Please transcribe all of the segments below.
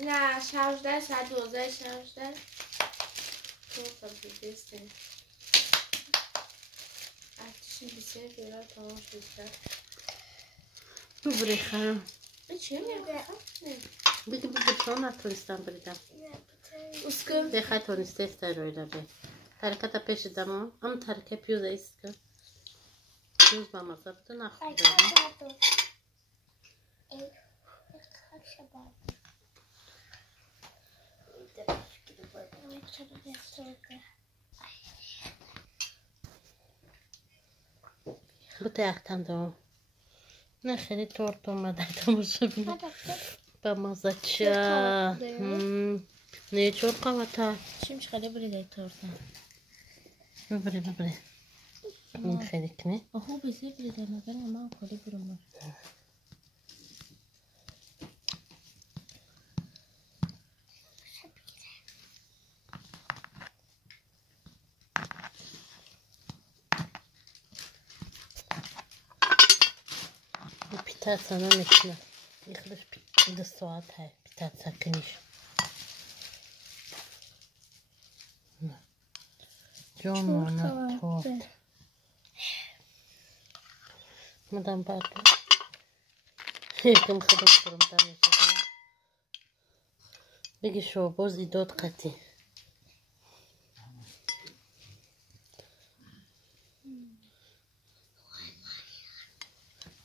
نه شارژ ساعت 12 شارژ ده تو قبل Şimdi seviyorlar tamam çocuklar. Bu buraya xanım. Çim ya. Bugün bu sonra turistan bridem. Uskı. Dexa turiste ister öyle bir. Harekata peş edemem. Ama hareket yapıyor iskı. Yüz bamasa bütün akıllı. Bu taraftan da o. Ne kadar tort olmadan olsa bile. Bamazaça. Ne çok kavata. Şimdi çıkalım buraya torta. Böyle. این خیلی کنه آهو بزه برده مگر ما خالی برم پیتر سنا میکنه یخلش 2 ساعت های پیتر سکنیش جامانه تورت مدام باید یکم خودم برم دمیشه بگی شو باز ایداد قطی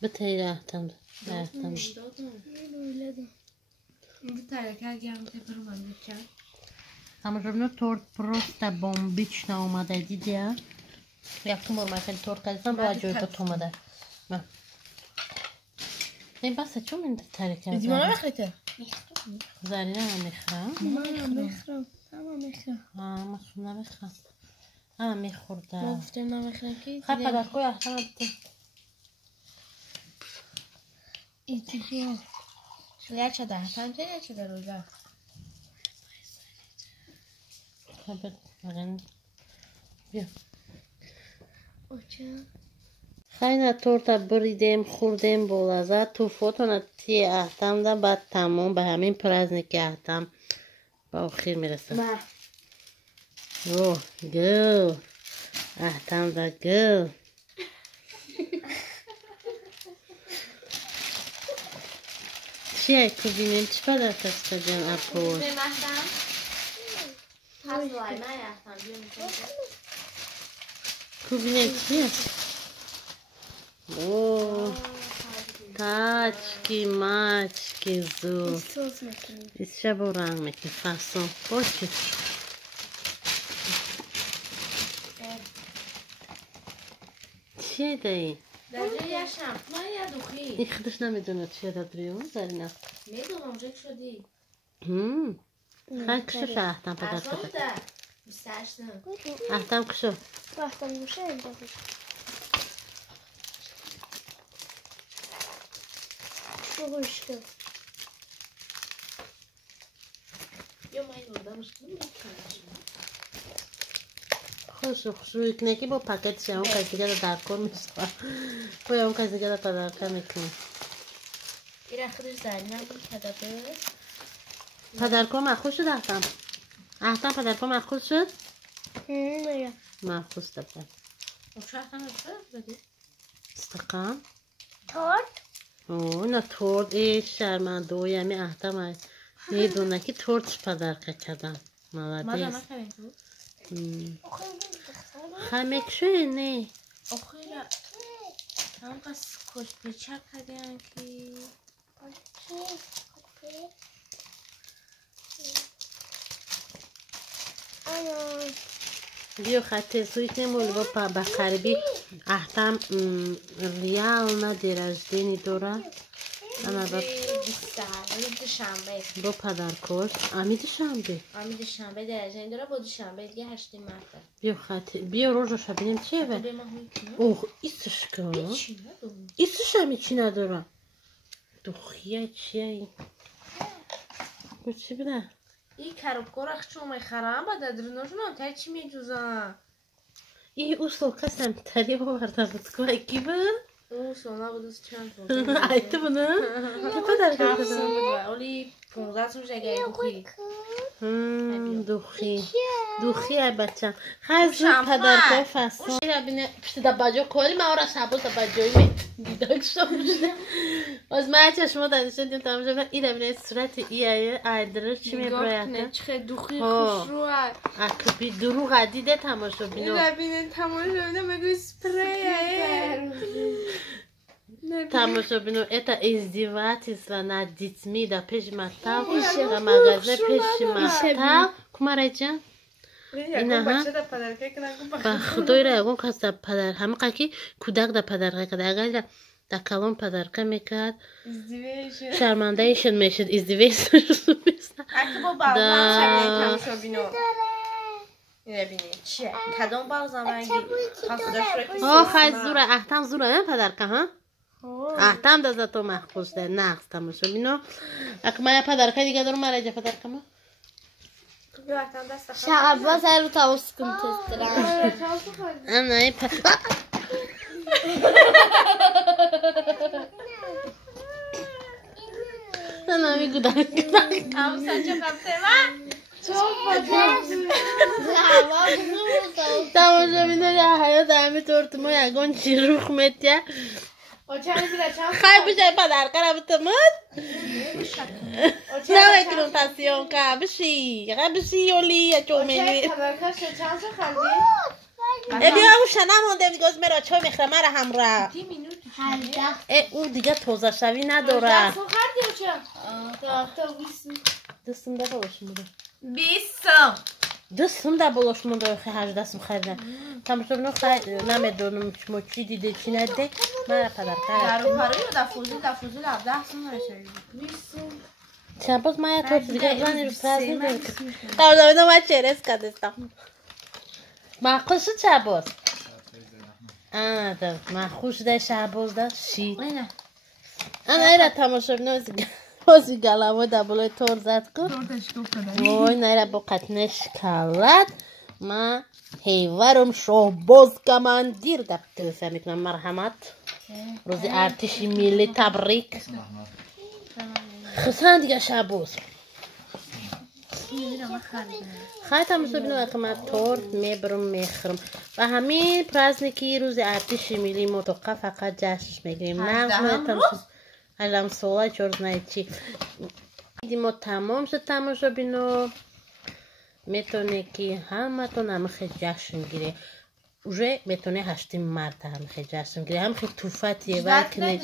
بتایی رفتم Bu terlikler geldi yaparım anlayacağım. Ama şimdi tort prosta bombiçna olmadı diye. Yaptım ormaya tort kazan bu acıydı tomadı. Ne basa çok mu terlikler? Bizim ona bakıyorum. Zarina میخرم. Tamam میخرم. ما سونا میخرم. ama میخورده. ما گفتیم نمیخرم که. خب پدر کوی احتمال بده. ایتیو. شلیا چه ده؟ پنجه چه ده روزا؟ خب بگن. بیا. اوچه. خیلی تورتا بریدیم خوردیم بولازا تو فوتونا تی احتم دا بعد تمام به همین پرزنیکی احتم با آخر میرسه اوه گل احتم دا گل چیه کبینیم چی پدر تسته جن اپوش بیم احتم پس وای من احتم بیم کبینیم چیه اوه تاچکی ماچکی زو ایسشه با رنگ میکنی فصل باشی چیه دایی؟ درجه یه شمپون یا دوخی این خودش نمیدونه چیه دادریون زرینه میدونم جک شدی خیلی کشو احتم پدر ارزان پدر بوده 28 نه احتم کشو احتم گوشه اینجا گوش کن یا من این بودم اشکالی خوشو یکنکی با پاکت شه اون کسی دیگه رو در کن میشه باید اون کسی دیگه رو پدرکه میکنه این خودش زرینه بود پدرکه پدرکه مخوش شد احتم پدرکه مخوش شد نه مخوش دبن چه احتم بده استقام تورت اوه نه تورت ای شرمنده و یمی احتم های میدونه که تورتش پدرکه کردن مالدیست خمک شوی نه آخه هم قصد کش پیچه کردن که بیا خطه سویت نمولی با پا بخربی احتم ریال ندیرجدینی دوره اما با پدرکش امید شنبه درجه این داره با دوشنبه دیگه 8 مرده بیا خطه بیا روز رو شبینیم چیه به اوه ایستش کن ایستش هم چی ندارم دوخیه چیه این با چی بده این کروکورخ چون میخرم با دادرناشون هم تایی چی میجوزم این او سوکستم تری باورده بود که اکی با او سونا بود چند بود ایتو بنا پدر کفسون بود اولی پرغزم جگه دوخی دوخی ای بچم خیلی زود پدرکای فستان بینه پشت دباجو کلی ما را شباز دباجوی می دیداک شده از من چشما دانشون دیم تمام شده این بینه صورت ای درش چی میبراید چه دوخی خوش رو اکبی دروغ دیده تماشا بینو این بینه تماشا بینه بگو سپری تماشا بینو اتا ازدیواتیس و ندیتمی دا پیش مطاو و مغازه پیش مطاو کماره جان اینا ها با خدای را اگون کس دا پدر همه قاکی کودک دا پدرقه کده اگر دا کلون پدرقه میکرد شرمنده ایشن میشد ازدیویشن اکبا باوزم تماشا بینو اینه بینی چیه؟ کدام باوزم رنگی؟ خیلی زوره احتم زوره پدرقه ها؟ احتم دا تو محفوظ ده نقص تماشا بینو اکا مایا پدرقه دیگه دارو مرا جا پدرقه ما شعباز رو تاوس کن تسترم انا ای انا میگو دارم همون سنجا قبطه تماشا بینو یا حیات همه تورتما یکون چی روخ میتیه خیلی بشه پدرقه را بتمد نمیکنم تاسیون که بشی یولی یا چومینی بیا او شنم هنده میگوز مرا چای میخره مرا همراه او دیگه توزه شوی نداره دستم ده بولش موده دستم ده بولش موده خیلی 18 خریدم تماشا بینو خیلی نمیدونم شما چی دیده چی نده مرا پدرقه در رو پاره یا دفوزی 17 سون رشایی شباز مایا تو دیگه زنی رو پرز میده تماشا بینو من چرس کدستم معقول شد شباز من خوش ده شباز ده شید انا ایره تماشا بینو بازی گلمو ده بلوی تور زد کن وای نیره با قطنش کلد من هیورم شهباز کماندیر ده تلفه میکنم مرحمت روزی ارتشی میلی تبریک خسان دیگه شباز خیلی تماشا بینو که من تورت میبرم میخرم و همین پرزنکی روز ارتشی میلی متوقع فقط جشنش میگیریم نقش تماشا الان سوال چورز نهید چی دیما تمام شد تماشا بینو میتونه که همه تون همه خیلی جشن گیره اوژه میتونه 8 مرد هم خیلی جشن گیره هم خیلی توفتیه وکنه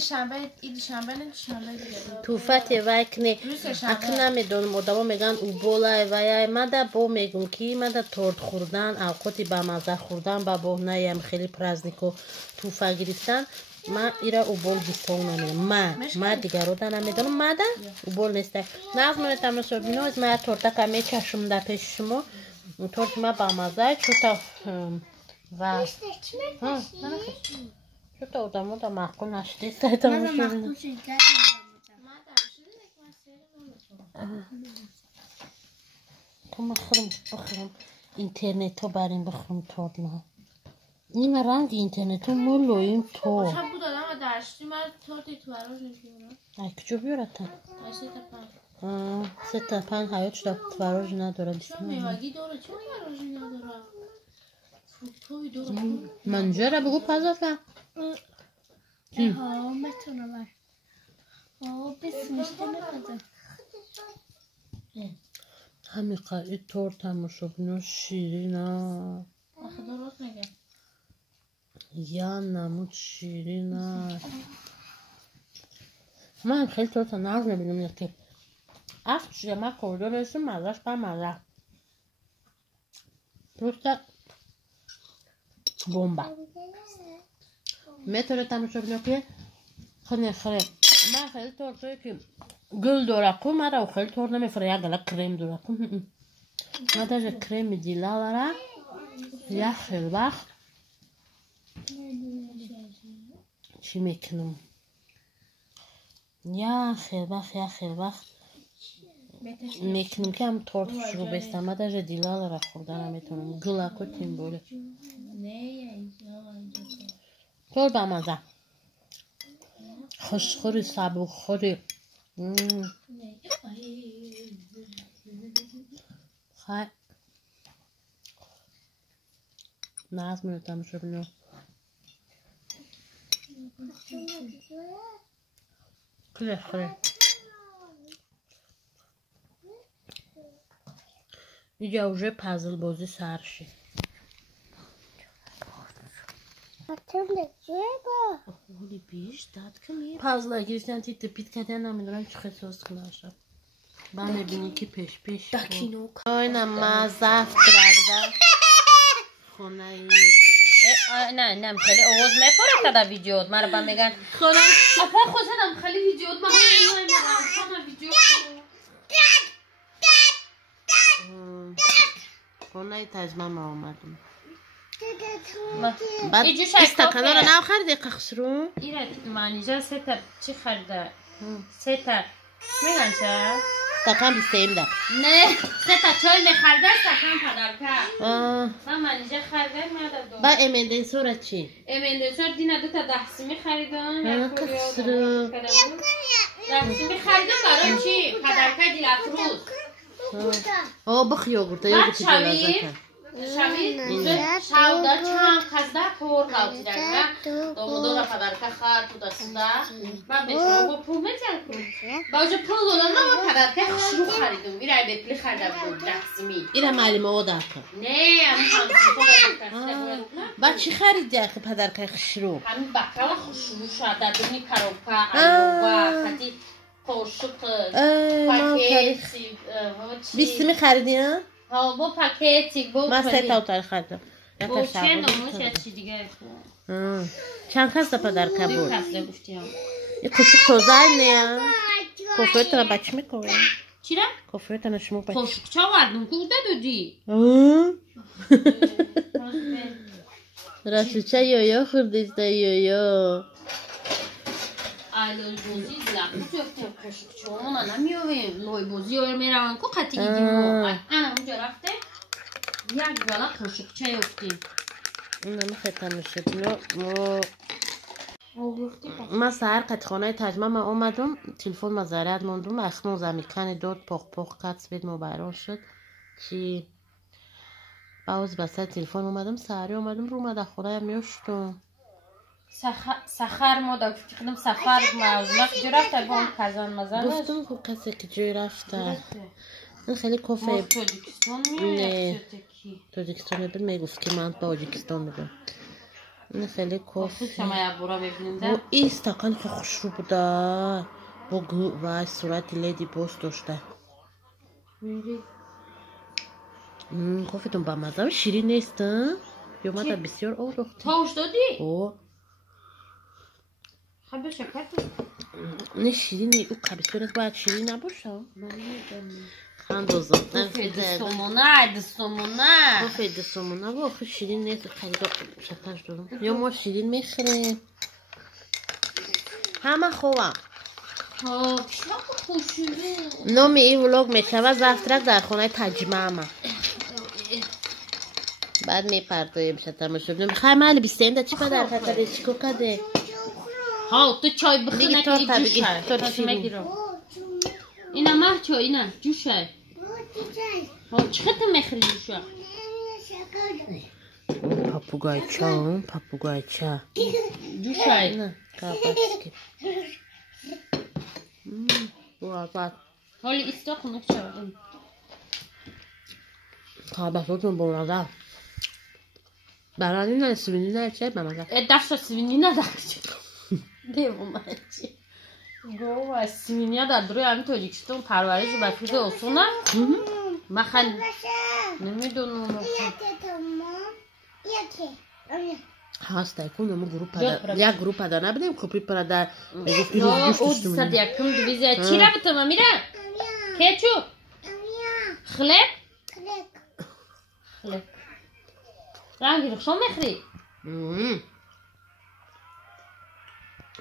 توفتیه وکنه اکنه نمیدونم ادامه میگن او بولای ویای مده با میگم که مده تورت خوردن اوقاتی با مزه خوردن با بهنه هم خیلی پرزنیکو توفه گرفتن من ایرا او بول بیستون نمیدونم من دیگر رو دارم میدونم مده او بول نیسته نقض منو تماشا بینو از من تورتا که میچشم در پیش شما تورت ما با مزه چوتا و چوتا ادامه دا محکول نشده سای تماشا بینو تو بخورم اینترنت ها بریم بخورم تورت ما این رنگ اینترنت مولو این تو شب بود آدم و درشتی من تورتی تو براش نشونم ای کجا بیارتن؟ 3 تا 5 حیات شده تواراج نداره چون میوگی داره چون تواراجی نداره فروکتوی داره منجره بگو پزافه ها میتونه بر بسمشته نپده همین قایی تورت تماشا بینو شیرینه آخه درست میگه یا نمود شیرینه من خیلی تورت ناز نبینم یکی افت چیه من کوردو رسیم مزش بر مزه تورت بومبا میتونه تماشا بینو که خیلی من خیلی تورتایی که گل داره که من رو خیلی تورت نمیفره یا گله کریم داره که من در کریم دیلا داره یا خیلی وقت چی میکنم یا خیلی وقت میکنم که هم تورت شروع بستم من در دیلا را خوردن نمیتونم گلا کتیم بوله تورت با مزه خوشخوری سبوخوری خیلی نظم رو تماشا بینو خیلی اینجا اوژه پازل بازی سرشی اولی بیش داد کنی پازل گرفتن تی تپید کردن نمیدونم چه خصوص کناشم با میبینی که پیش داکینو اینم ما زفت رگده خونه نه خیلی اوز میفره تا ویدیوت مرا با میگن خونه اپا خوشم خیلی ویدیوت ما هم ویدیو خونه تجمع ما آمدم بعد بعد استکانا رو نه خریده قخصرون ایره معنیجا سه چی خریده سه تا میگن چه استکان بیستیم ده نه سه تا چای میخرده استکان پدرکه من معنیجا خریده میاده دو با امنده صورت چی؟ امندسور دینا دو تا دستیمی خریدم قخصرون دستیمی خریدم برای چی پدرکه دیل افروز بخ یوگورت یوگورت شوید شاودا چند خزده پر قاوتیدن دومدو پدرکه خرد تو دسته من بهشون با پول میتونم با اوجه پول دادم من پدرکه خشرو خریدم ایره به پلی خریده بود دستیمی ایره معلمه او دارکن نه همین بعد چی خریدی اخی پدر که خشرو؟ همین بکرال خشرو شد در دونی کروپا ایوگا خطی قاشق پاکیتی بیستمی خریدی ها؟ ها با پاکیتی با من سه تا تاری خریدم با چه نموش یا چی دیگه چند خسته پدر که بود؟ خسته گفتیم یه کشک توزه نه؟ کفرت را بچه میکنه چی را؟ کفرت را نشمو بچه قاشق چه وردم کورده دودی راستی چه یویا خوردیسته یویا ایلوی بوزی دلقی جفتیم قاشق چه اونا نمیویم لوی بوزی ها میروان که قطعی گیدیم انا اونجا رفته یک بالا قاشق چه یفتیم اونم خیلی میشه من سهر قطخانه تجمع من اومدم تلفن ما زرد موندم اخنون زمیکن داد پخ قطع بید مبران شد چی باز بسه تلفن اومدم سهری اومدم رو اومده خونه میشتم سخر ما دا کدوم سفر موزنه که جو رفته با اون کزان مزنش گفتم که کسی که جوی رفته این خیلی کافه تاجیکستان میره تاجیکستان میبین میگفت که من با تاجیکستان میدم این خیلی کافه شما یک بورا ببینیم و این استکان که خوش رو بوده و صورت لیدی بوست داشته کافه تون با مزه شیرین نیست یا ماده بسیار او رخته تاوش دادی؟ او خب شکر نه شیرینی او قبیسونت باید شیرین نباشه خندوزم کافه دستمونه کافه دستمونه با آخه شیرین نیست خریده شکرش دارم یا ما شیرین میخوریم همه خوبم نام این ولاگ میشوه زفترک در خونه تجمع من بعد میپردایم شد تماشا بینم خیلی مالی بیستیم ده چی پدر خطره چیکو کده ها تو چای بخونه که این جوشه اینا مه چای اینا جوشه ها چقدر میخری جوشه پاپوگای چا جوشه نه کاباسکی واسه حالی استخونک چه کاباساتون بونازه برای این سوینی نه چه بمازه دفت سوینی نداشت بیمونه چی گوه سوینی در دروی همین تاجیکستان پرورش بفید اصونه مخن نمیدونم هست ایکون نمو یک گروپ پدا نبیدیم کپی پدا میگفتی رو گوش دستم او دیستد یکم دویزه چی را بتمه میره؟ کچو؟ خلق؟ خلق رنگی رخشان میخری؟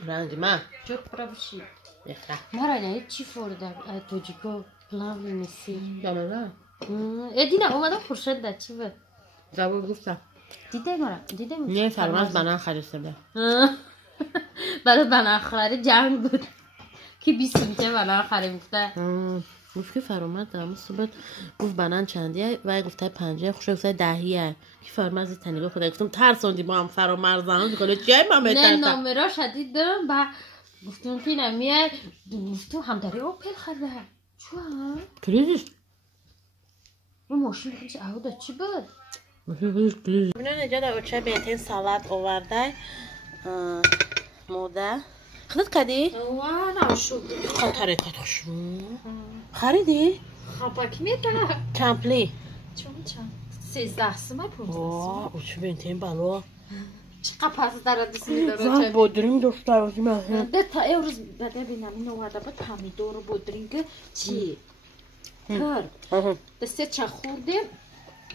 رنگی من چوک برا بشی بخره مرا نه چی فورده توجیکو پلاو نیسی جانالا دیدم اومدم خورشد ده چی بود جواب گفتم دیده مرا دیده مرا نه فرماز بنان خریسته ده برای بنان خری جنگ بود که 20 میشه بنان خری گفته گفت که فرامد در صبح گفت بنان چندیه و گفته 50 خوشه گفته 10 کی فرامد زی تنیگاه خدا گفتم ترسوندی با هم فرامد زنان دیگه چیه من نه بهتر نامرا شدیدم و گفتم که نمیه گفتم هم داری اوپل خرده چو هم؟ کلیدش این ماشین خیلی اهو چی بود؟ ببینن اینجا در اوچه بهترین سالاد آورده موده خدت کدی؟ واه نشود خاطره کد خوشم خریدی؟ خاپاکی میتونه کمپلی چون 13 سمه 15 واه اوچه بهترین بلو چقدر پس داره دست میداره زن بودرینگ داشته روزی مهیم ده تا امروز بده بینم این اومده بود پمیدور و بودرینگ چی؟ کار دسته چه خوردیم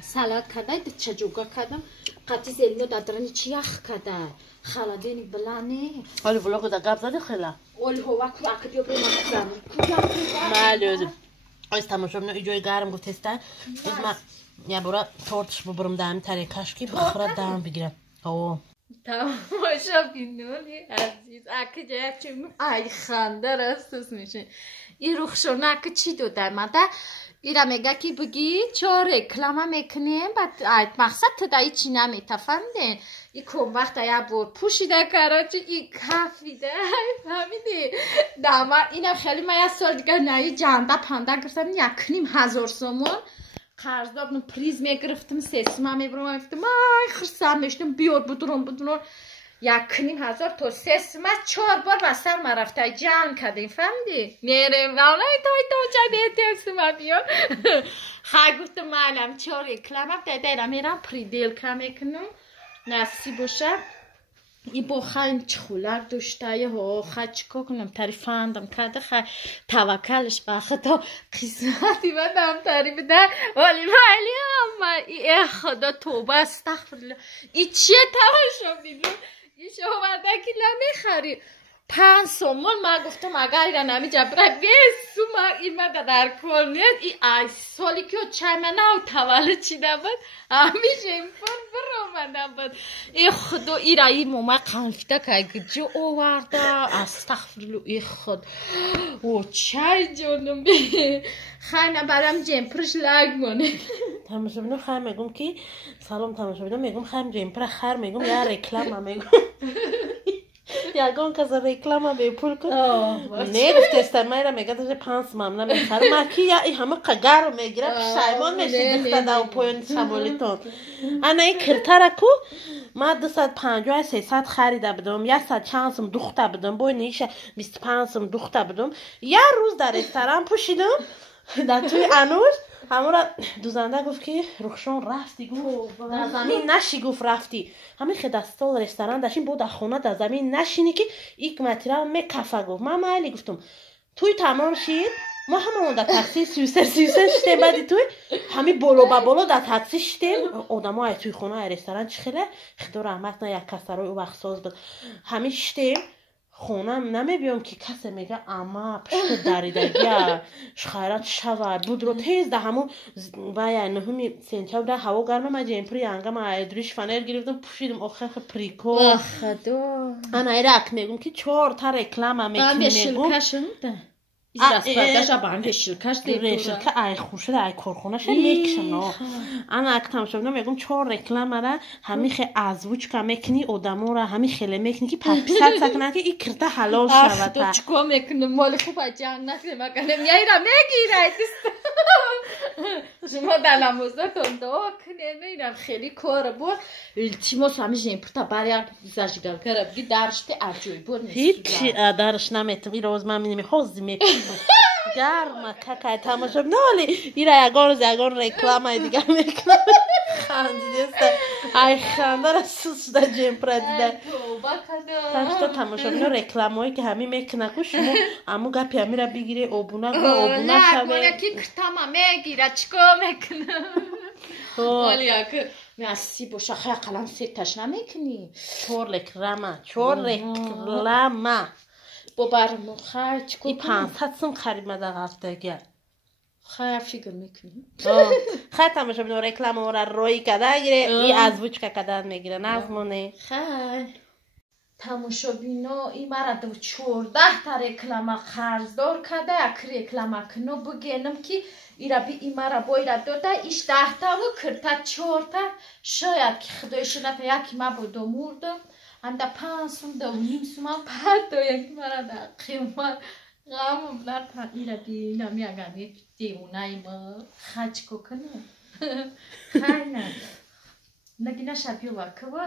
سالاد کردم ده چه جوگا کردم قطعی زلینو دادرانی چی یخ کردم خالدینی بلانه حالی بلاغ دا قبل زدی خیلی اولی هوا که اکدیو به من بله از تماشا بینم ایجای گرم گفت تسته از من یه برا تورتش ببرم دهمی تریکش که بخورد دهم بگیرم اوه تماشا بینونی عزیز اکه جای چیم ای خنده رستس میشه این روخشونه که چی دو در مده ایرا میگه که بگی چه رکلامه میکنیم بعد مقصد تدایی چی نمیتفهمدین این کم وقت یا بود پوشیده کراچی این کفیده فهمیدی دامار اینم خیلی من یه سال دیگه نایی جنده پنده گرفتم 1,500 سومون قرض دادم پریز میگرفتم سسمه میبرم گفتم آی خرسم میشتم بیار بدرون 1,500 تا سسمه 4 بار بسر ما رفته جمع کردیم فهمیدی میرم والله تو جای بیتیم ما بیار خواهی گفتم منم 4 کلمه دیدم میرم پریدیل که میکنم نسی باشه ای با خیلی چخولک داشته یه ها خیلی چکا کنم تعریفاندم کرده خیلی توکلش به خدا قسمتی بدم تعریف ده ولی اما ای خدا توبه استغفرالله ای چیه تماشا بیدون ای شما که نمیخری 5 سومون من گفتم اگر ایران نمی جبره 20 سومون این مده در کنید ای سالی که چای من او تولد چیده بود همیشه این پر آمده بود ای خدا ایران این مومه قنفته که جو آورده استغفرالله ای خدا او چای جانم بی خیلی برم جمپرش لگ مانه تماشا بینم خیلی میگم که سلام تماشا بینم میگم خیلی جمپر خر میگم یا رکلام میگم یگان کسی رکلام به پول کن نه گفت استرمای را میگه داشته 5 ممنون میخوره مکی یا این همه قگر رو میگیره پشایمان میشه دخته دو پوین شمالیتون انا این کرتره کو ما 250 300 خریده بدم 100 چانسم دخته بدم بای نیشه 25 سم دخته بدم یه روز در رستوران پوشیدم در توی انوش همون را دوزنده گفت که رخشان رفتی گفت در زمین نشی گفت رفتی همین خدستال رستوران داشتیم بود در خونه در زمین نشینی که یک متره میکفه گفت من مالی گفتم توی تمام شید ما همون در تاکسی سویسر شدیم بعدی توی همین بالا در تاکسی شدیم آدم های توی خونه رستوران چی خیلی خدا رحمت نه یک کسرای او وقت ساز بود همین شدیم خونم نمیبیم که کسی میگه اما پشت دریدگی خیرات شود بود رو تیز ده همون وای نهمی سنتیاب ده هوا گرمه ما جمپری انگم ایدریش فنر گرفتم پوشیدم آخه پریکو خدا انا ایرک میگم که 4 تا رکلام میگم این دست برداشت با هم هشلکش دیگه که ای خوشه ای کارخونهش میکشم نه انا اکتم شدم میگم 4 رکلام را همین خیلی ازوچ که میکنی آدمو را همین خیلی میکنی که پپیسات سکنه که این کرده حلال شود تو چیکار میکنم مال خوب جنگ نکنم مگه میایرا میگیره شما در نمازتون دعا کنید میرم خیلی کار بود التیماس همین جمپرتا برای زجگل کرد بگی درشتی عجوی بود هیچی درش نمیتونی روز من نمیخوازی میکنم گرم که تماشا نالی ایرا یگان رکلام دیگه میکنم خندیده است ای خنده را سوس در جمپره دیده تاشتا تماشا بینو رکلامایی که همین میکنه که شما امو گپی همی را بگیره آبونه شوه که کتاما میگیره چکا میکنه ولی که نسی باشه خیلی قلم سیتش نمیکنی 4 رکلامه ببرم خیلی چکا این 500 سم خرید مده هفتگی خیلی فکر میکنی خیلی تماشا بینو رکلام را روی کده گیره ای از وچ که کده میگیره نظمونه خیلی تماشا بینا این مرا دو 14 تا رکلام قرضدار کده یک رکلام کنو بگینم که ایرا بی این مرا باید داده ایش 10 تا و کرده 4 تا شاید که خدایش نتا یکی ما بودو موردم انده 5 سوم 2.5 سوم پرد و یکی مرا در قیمت غم بلد تا ایرا بی نمیگنی دیونه ایما خج کو کنم خیلی نده نگی نشبیه وکه با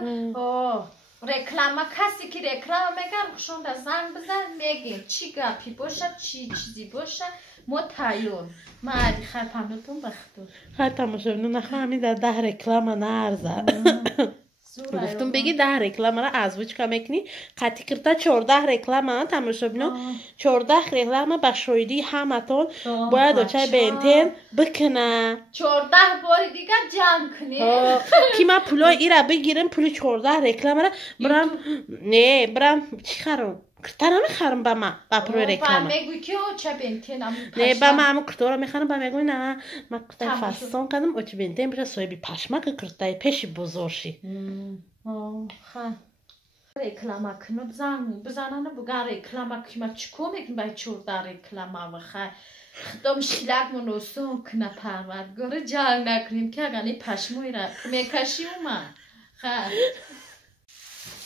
رکلام کسی که رکلام میگن شون در زنگ بزن میگیم چی گپی باشه چی چیزی باشه ما تایون ما علی خطمتون بختون تماشا بینو نخواه همین در 10 رکلام نرزد گفتم بگی 10 رکلام را ازوج که میکنی قطعی کرده 14 رکلام تماشا بینو 14 رکلام به شایدی همتون باید دوچه بینتین بکنه 14 بار دیگه جمع کنی که من پولای ای را بگیرم پول 14 رکلام را برم نه برم چی خرم کرتا را میخرم با من با پول رکلام میگوی که چه بینتین نه با من همون کرتا را میخرم با میگوی نه من کرتا فستان کردم او چه بینتین بشه صاحبی پشمک کرتای پیشی بزرشی رکلام کنو بزنن بگن رکلام که من چکو میکنم باید 14 رکلام بخواه خدام شیلک منوسون کنه پروردگار جل نکنیم که اگه پشموی را میکشی اومد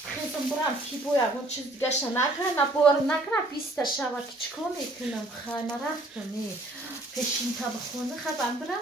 خیزم برم کی باید اون چیز دیگه شا نکنم بار نکنم 20 شوه که چکو میکنم خواه نرفتم پیشین تا بخونه خواه برم برم